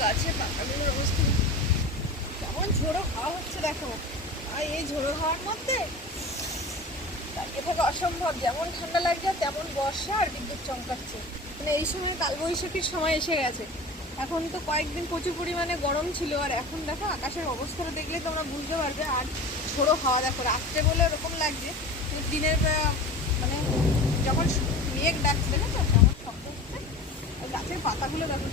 গাছে পাতাগুলোর অবস্থা। কেমন ঝোড়ো হাওয়া হচ্ছে দেখো। আর এই ঝোড়ো হাওয়ার মধ্যে দাঁড়িয়ে থাকা অসম্ভব। যেমন ঠান্ডা লাগছে, তেমন বর্ষা আর বিদ্যুৎ চমকাচ্ছে। মানে এই সময় কালবৈশাখীর সময় এসে গেছে। এখন তো কয়েকদিন প্রচুর পরিমাণে গরম ছিল আর এখন দেখো আকাশের অবস্থাটা দেখলে তোমরা বুঝতে পারবে। আর ঝোড়ো হাওয়া দেখো, রাত্রে বলে ওরকম লাগছে। কিন্তু দিনের মানে যখন মেঘ ডাকছে না তো তেমন শব্দ হচ্ছে। আর গাছের পাতাগুলো দেখো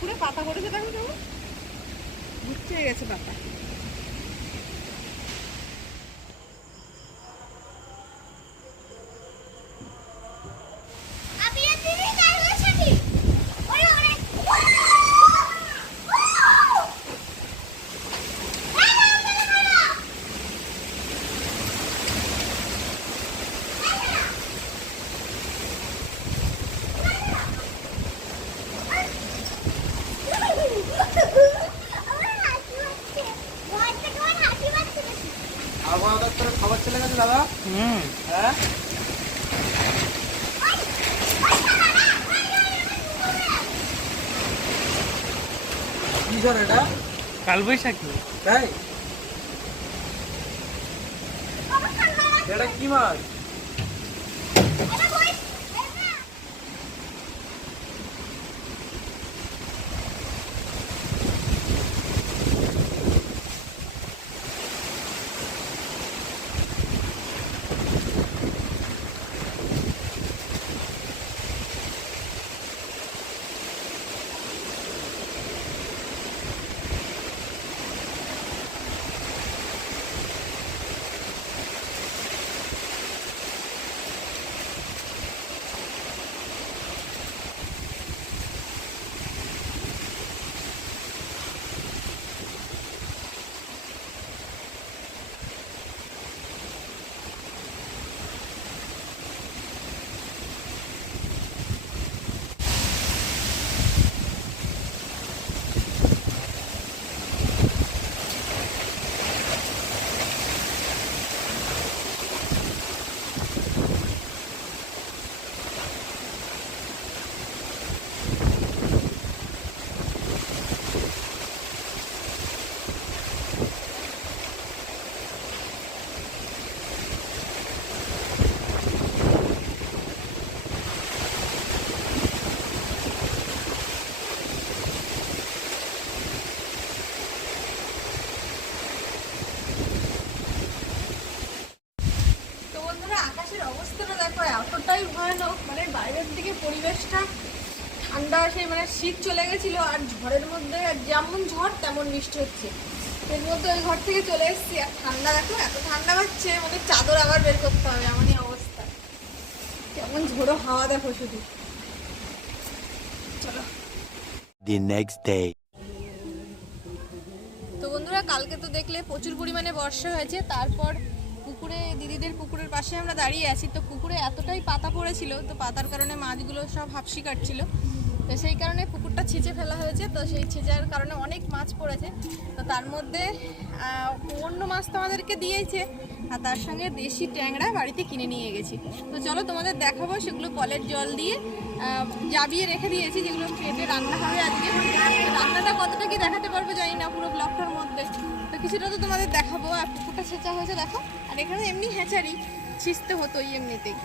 পুকুরে পাতা পড়েছে দেখো তো হয়ে গেছে পাতা আবহাওয়া দপ্তরে খবর চলে গেছে দাদা হুম হ্যাঁ কি ঝড় এটা। কালবৈশাখী? তাই? এটা কি মাছ তো বন্ধুরা আকাশের অবস্থাটা দেখো এতটাই ভয়ানক মানে বাইরের দিকে পরিবেশটা ঠান্ডা সেই মানে শীত চলে গেছিল আর ঝড়ের মধ্যে যেমন ঝড় তেমন বৃষ্টি হচ্ছে। এর মধ্যে ওই ঘর থেকে চলে এসেছি আর ঠান্ডা দেখো এত ঠান্ডা পাচ্ছে মানে চাদর আবার বের করতে হবে এমনই অবস্থা। কেমন ঝোড়ো হাওয়া দেখো শুধু। চলো। The next day. তো বন্ধুরা কালকে তো দেখলে প্রচুর পরিমাণে বর্ষা হয়েছে তারপর পুকুরে, দিদিদের পুকুরের পাশে আমরা দাঁড়িয়ে আছি। তো পুকুরে এতটাই পাতা পড়েছিল, তো পাতার কারণে মাছগুলো সব হাফসি কাটছিল। তো সেই কারণে পুকুরটা ছিঁচে ফেলা হয়েছে। তো সেই ছিঁচার কারণে অনেক মাছ পড়েছে। তো তার মধ্যে অন্য মাছ তো আমাদেরকে দিয়েছে আর তার সঙ্গে দেশি ট্যাংরা বাড়িতে কিনে নিয়ে গেছি। তো চলো তোমাদের দেখাবো, সেগুলো কলের জল দিয়ে জাবিয়ে রেখে দিয়েছি, যেগুলো কেটে রান্না হবে আজকে। রান্নাটা কতটা কি দেখাতে পারব জানি না, পুরো ব্লকটার মধ্যে। তো কিছুটা তো তোমাদের দেখাবো, আর পুকুরটা ছেঁচা হয়েছে, দেখো। আর এখানে এমনি হেঁচারি ছিঁচতে হতোই এমনিতেই।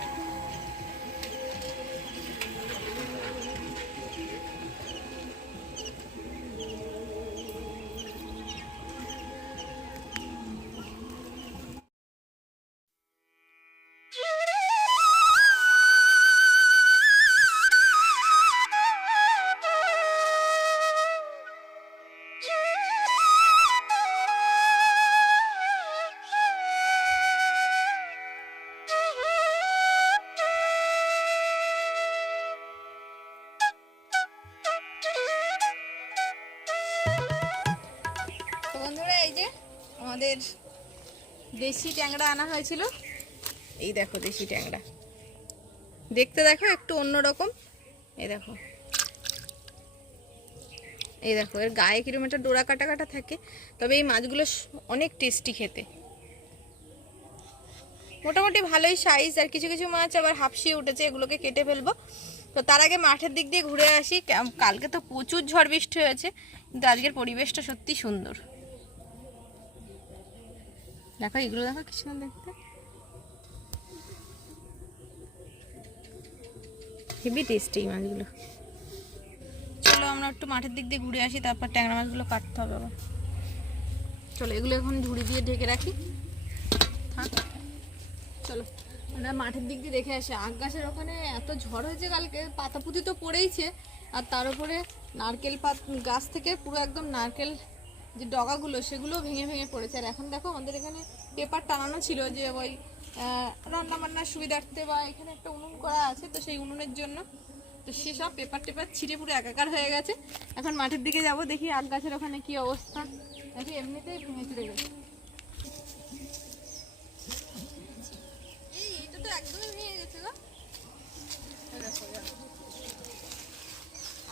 বন্ধুরা, এই যে আমাদের দেশি ট্যাংরা আনা হয়েছিল। এই দেখো দেশি ট্যাংরা। দেখতে দেখো, একটু অন্যরকম। এই দেখো। এই দেখো, এর গায়ে একটা ডোরা কাটা কাটা থাকে, তবে এই মাছগুলো অনেক টেস্টি খেতে। মোটামুটি ভালোই সাইজ আর কিছু কিছু মাছ আবার হাফসিয়ে উঠেছে, এগুলোকে কেটে ফেলব। তো তার আগে মাঠের দিক দিয়ে ঘুরে আসি। কালকে তো প্রচুর ঝড় বৃষ্টি হয়েছে, কিন্তু আজকের পরিবেশটা সত্যি সুন্দর। দেখো এগুলো দেখো কি সুন্দর দেখতে। হেভি টেস্টি মাছগুলো। চলো আমরা একটু মাঠের দিক দিয়ে ঘুরে আসি তারপর ট্যাংরা মাছগুলো কাটতে হবে আবার। চলো এগুলো এখন ঝুড়ি দিয়ে ঢেকে রাখি। থাক। চলো আমরা মাঠের দিক দিয়ে দেখে আসি। আখ গাছের ওখানে এত ঝড় হয়েছে কালকে পাতাপুতি তো পড়েইছে আর তার উপরে নারকেল পাত গাছ থেকে পুরো একদম নারকেল যে ডগাগুলো সেগুলো ভেঙে ভেঙে পড়েছে। আর এখন দেখো আমাদের এখানে পেপার টানানো ছিল যে ওই রান্না বান্নার সুবিধার্থে বা এখানে একটা উনুন করা আছে, তো সেই উনুনের জন্য। তো সেসব পেপার টেপার ছিঁড়ে পুরো একাকার হয়ে গেছে। এখন মাঠের দিকে যাব, দেখি আখ গাছের ওখানে কি অবস্থা। দেখি এমনিতেই ভেঙে চলে গেছে। তো একদমই ভেঙে।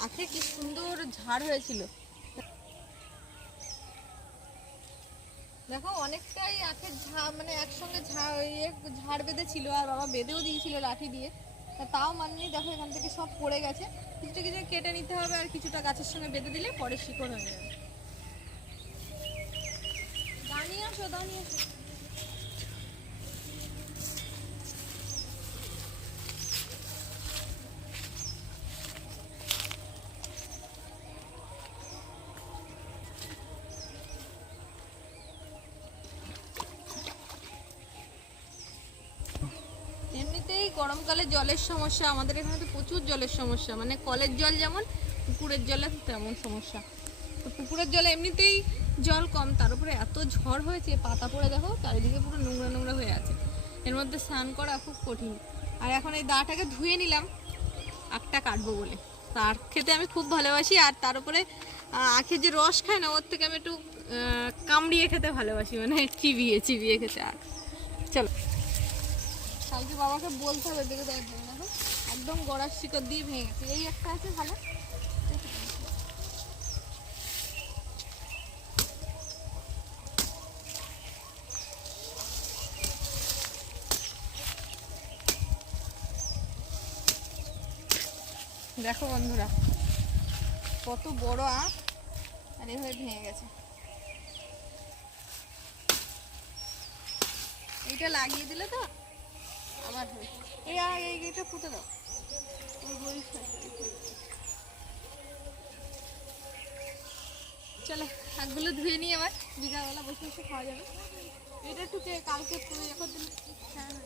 আখে কি সুন্দর ঝাড় হয়েছিল। দেখো, অনেকটাই আখের ঝা মানে একসঙ্গে ইয়ে ঝাড় বেঁধেছিল আর বাবা বেঁধেও দিয়েছিল লাঠি দিয়ে। তাও মাননি, দেখো এখান থেকে সব পড়ে গেছে। কিছু কিছু কেটে নিতে হবে আর কিছুটা গাছের সঙ্গে বেঁধে দিলে পরে শিকড় হয়ে যাবে। দাঁড়িয়ে আসো দাঁড়িয়ে আসো এমনিতেই গরমকালে জলের সমস্যা, আমাদের এখানে তো প্রচুর জলের সমস্যা। মানে কলের জল যেমন, পুকুরের জলে তেমন সমস্যা। তো পুকুরের জলে এমনিতেই জল কম, তার উপরে এত ঝড় হয়েছে, পাতা পড়ে দেখো, চারিদিকে পুরো নোংরা নোংরা হয়ে আছে। এর মধ্যে স্নান করা খুব কঠিন। আর এখন এই দাটাকে ধুয়ে নিলাম, আখটা কাটবো বলে। তো আখ খেতে আমি খুব ভালোবাসি, আর তার উপরে আখের যে রস খায় না, ওর থেকে আমি একটু কামড়িয়ে খেতে ভালোবাসি মানে চিবিয়ে চিবিয়ে খেতে। আর চলো। কালকে বাবাকে বলতে হবে, দেখে দেওয়ার জন্য দেখো, একদম গড়ার শিকড় দিয়ে ভেঙে গেছে। এই একটা আছে ভালো। দেখো বন্ধুরা, কত বড় আর এভাবে ভেঙে গেছে। এইটা লাগিয়ে দিলে তো আবার এই আর এই এটা ফুটে দাও চলো, হাতগুলো ধুয়ে নিয়ে আবার বিকালবেলা বসে বসে খাওয়া যাবে। এটা একটু কালকে এখন দিলে হ্যাঁ হ্যাঁ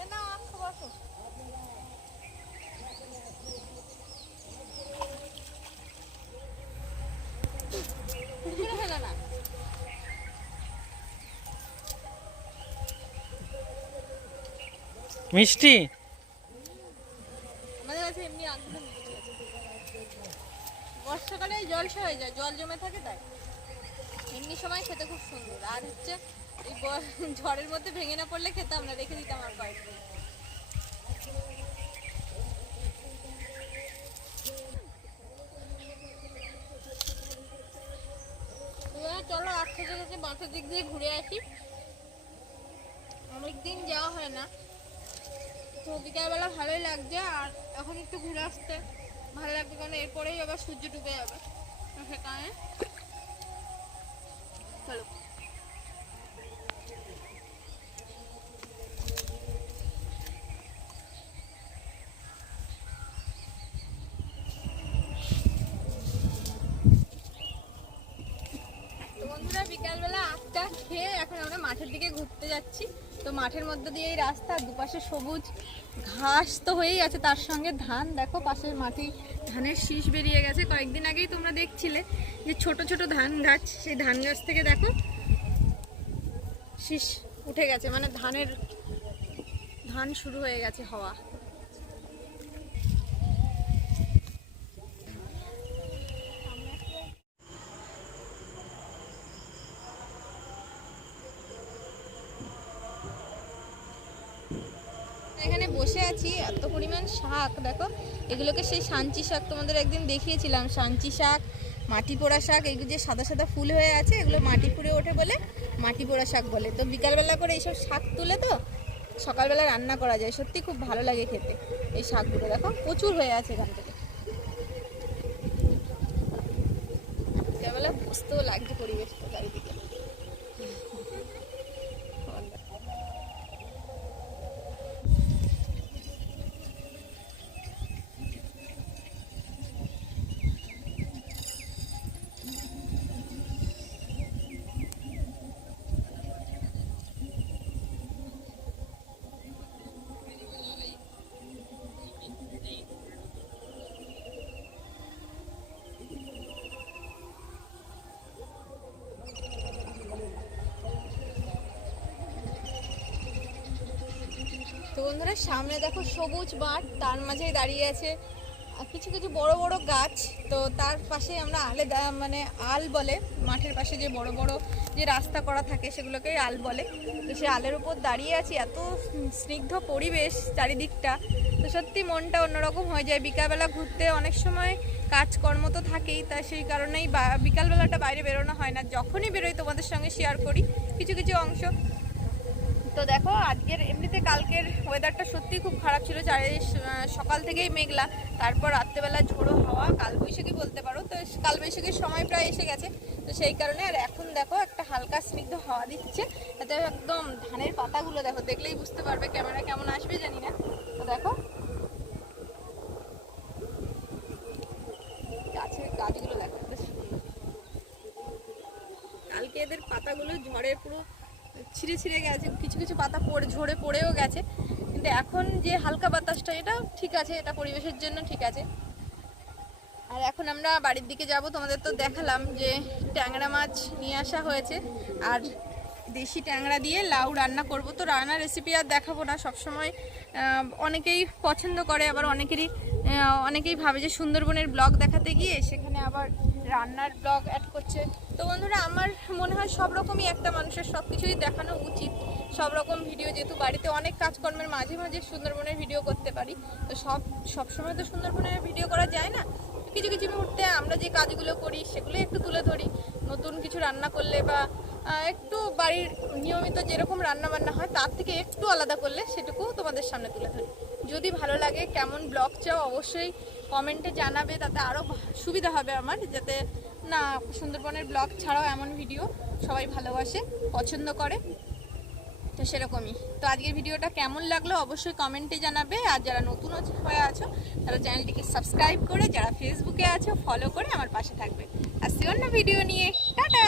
এ নাও আখ বসো মিষ্টি? আমাদের কাছে এমনি আগুন বর্ষাকালে জলসা হয়ে যায়, জল জমে থাকে তাই। এমনি সময় খেতে খুব সুন্দর। আর হচ্ছে এই ঝড়ের মধ্যে ভেঙে না পড়লে খেতাম না রেখে দিতাম আর বাড়িতে থেকে বাটার দিক দিয়ে ঘুরে আসি। অনেকদিন যাওয়া হয় না। তো বিকালবেলা ভালোই লাগছে, আর এখন একটু ঘুরে আসতে ভালো লাগবে কারণ এরপরেই আবার সূর্য ডুবে যাবে। সেখানে চলো তো বন্ধুরা বিকালবেলা আটটা খেয়ে এখন আমরা মাঠের দিকে ঘুরতে যাচ্ছি তো মাঠের মধ্যে দিয়ে এই রাস্তা, দুপাশে সবুজ ঘাস তো হয়েই আছে। তার সঙ্গে ধান, দেখো পাশের মাটি, ধানের শীষ বেরিয়ে গেছে। কয়েকদিন আগেই তোমরা দেখছিলে যে ছোট ছোট ধান গাছ, সেই ধান গাছ থেকে দেখো শীষ উঠে গেছে। মানে ধানের, ধান শুরু হয়ে গেছে, হওয়া। এখানে বসে আছি, এত পরিমাণ শাক, দেখো। এগুলোকে সেই সাঞ্চি শাক তোমাদের একদিন দেখিয়েছিলাম। সাঞ্চি শাক, মাটি পোড়া শাক এগুলো যে সাদা সাদা ফুল হয়ে আছে, এগুলো মাটি পুড়ে ওঠে বলে মাটি পোড়া শাক বলে। তো বিকালবেলা করে এইসব শাক তুলে তো সকালবেলা রান্না করা যায়। সত্যি খুব ভালো লাগে খেতে এই শাকগুলো, দেখো। প্রচুর হয়ে আছে এখান থেকে। বিকালবেলা বসতেও লাগছে পরিবেশটা চারিদিকে। বন্ধুরা, সামনে দেখো সবুজ মাঠ তার মাঝেই দাঁড়িয়ে আছে কিছু কিছু বড় বড় গাছ। তো তার পাশে আমরা আলে মানে আল বলে, মাঠের পাশে যে বড় বড় যে রাস্তা করা থাকে সেগুলোকে আল বলে। তো সে আলের উপর দাঁড়িয়ে আছি, এত স্নিগ্ধ পরিবেশ চারিদিকটা। তো সত্যি মনটা অন্যরকম হয়ে যায়। বিকালবেলা ঘুরতে অনেক সময় কাজকর্ম তো থাকেই, তা সেই কারণেই বিকালবেলাটা বাইরে বেরোনো হয় না। যখনই বেরোই তোমাদের সঙ্গে শেয়ার করি। কিছু কিছু অংশ তো দেখো, আজকের, এমনিতে কালকের ওয়েদারটা সত্যিই খুব খারাপ ছিল। চারি সকাল থেকেই মেঘলা। তারপর রাত্রেবেলা ঝোড়ো হাওয়া কালবৈশাখী বলতে পারো। তো কালবৈশাখীর সময় প্রায় এসে গেছে। তো সেই কারণে, আর এখন দেখো, একটা হালকা স্নিগ্ধ হাওয়া দিচ্ছে। তাতে একদম ধানের পাতাগুলো দেখো, দেখলেই বুঝতে পারবে ক্যামেরা কেমন আসবে জানি না। তো দেখো। গাছের গাছগুলো দেখো কালকে এদের পাতাগুলো ঝড়ে পুরো ছিঁড়ে ছিঁড়ে গেছে, কিছু কিছু পাতা পড়ে, ঝরে পড়েও গেছে। কিন্তু এখন যে হালকা বাতাসটা, এটা ঠিক আছে, এটা পরিবেশের জন্য ঠিক আছে। আর এখন আমরা বাড়ির দিকে যাব, তোমাদের তো দেখালাম যে ট্যাংরা মাছ নিয়ে আসা হয়েছে। আর দেশি ট্যাংরা দিয়ে লাউ রান্না করব। তো রান্নার রেসিপি আর দেখাবো না, সবসময় অনেকেই পছন্দ করে, আবার অনেকেরই অনেকেই ভাবে যে সুন্দরবনের ব্লগ দেখাতে গিয়ে সেখানে আবার রান্নার ব্লগ অ্যাড করছে। তো বন্ধুরা, আমার মনে হয় সব রকমই একটা মানুষের সব কিছুই দেখানো উচিত। সব রকম ভিডিও, যেহেতু বাড়িতে অনেক কাজকর্মের মাঝে মাঝে সুন্দরবনের ভিডিও করতে পারি, তো সব সব সময় তো সুন্দরবনের ভিডিও করা যায় না? কিছু কিছু মুহূর্তে আমরা যে কাজগুলো করি সেগুলো একটু তুলে ধরি। নতুন কিছু রান্না করলে বা একটু বাড়ির নিয়মিত যেরকম রান্না বান্না হয়, তার থেকে একটু আলাদা করলে সেটুকু তোমাদের সামনে তুলে ধরি। যদি ভালো লাগে, কেমন ব্লগ চাও অবশ্যই কমেন্টে জানাবে, তাতে আরও সুবিধা হবে আমার, যাতে না সুন্দরবনের ব্লগ ছাড়াও এমন ভিডিও সবাই ভালোবাসে, পছন্দ করে। তো সেরকমই। তো আজকের ভিডিওটা কেমন লাগল অবশ্যই কমেন্টে জানাবে, আর যারা নতুন হয়ে আছো, তারা চ্যানেলটিকে সাবস্ক্রাইব করে, যারা ফেসবুকে আছো ফলো করে আমার পাশে থাকবে। আর সে অন্য ভিডিও নিয়ে। টাটা!